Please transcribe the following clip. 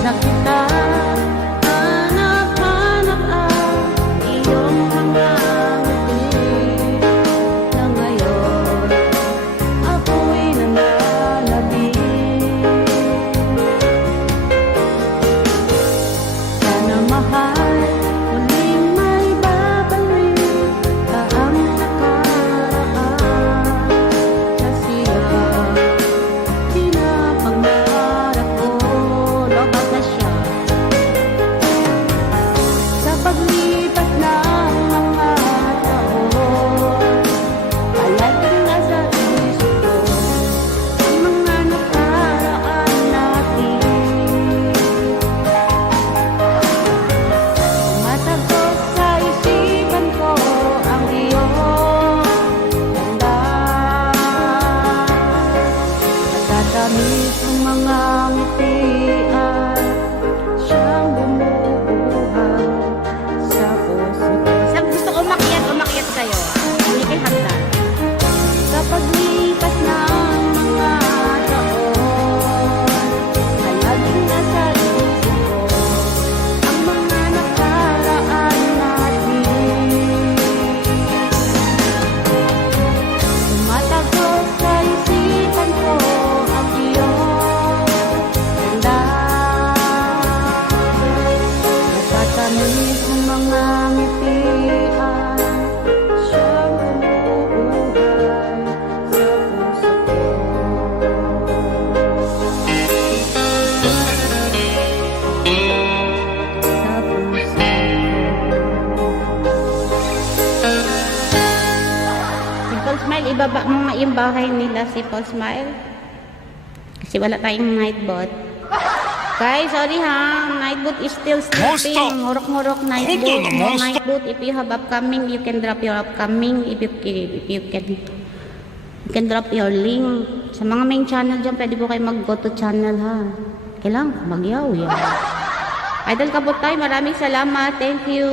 Nakita, hanap-hanap ang iyong mga ngiti na ngayon ako'y nananabik. Sana mahal, muling may babalik ang nakaraan na siya pinapangarap ko. Lobas na siya sa paglipas ng mga taon. Palaging nasa isip ko ang mga nakaraan natin. Matagos sa isipan ko ang iyong ganda. Natatamis ang mga ngiti at siyang bumubuhay sa puso ko. Sabi, gusto ko umakyat sa'yo. Hindi kay hagdan. Sa paglipas ng mga taon, palaging nasa isip ko ang mga nakaraan natin. Tumatagos sa isipan ko ang iyong ganda. Natatamis ang mga ngiti at siyang bumubuhay sa puso ko. Sa puso ko. Simple Smile, ibaba mo nga yung bahay nila, Simple Smile. Kasi wala tayong nightbot. Guys, sorry ha. Nightbot is still sleeping. Ngurok-ngurok nightbot. No nightbot. If you have upcoming, you can drop your upcoming. If you can drop your link. Sa mga main channel dyan, pwede po kayo mag-go to channel ha. Kailangan magyaw yan. Idol Kabutay, maraming salamat. Thank you.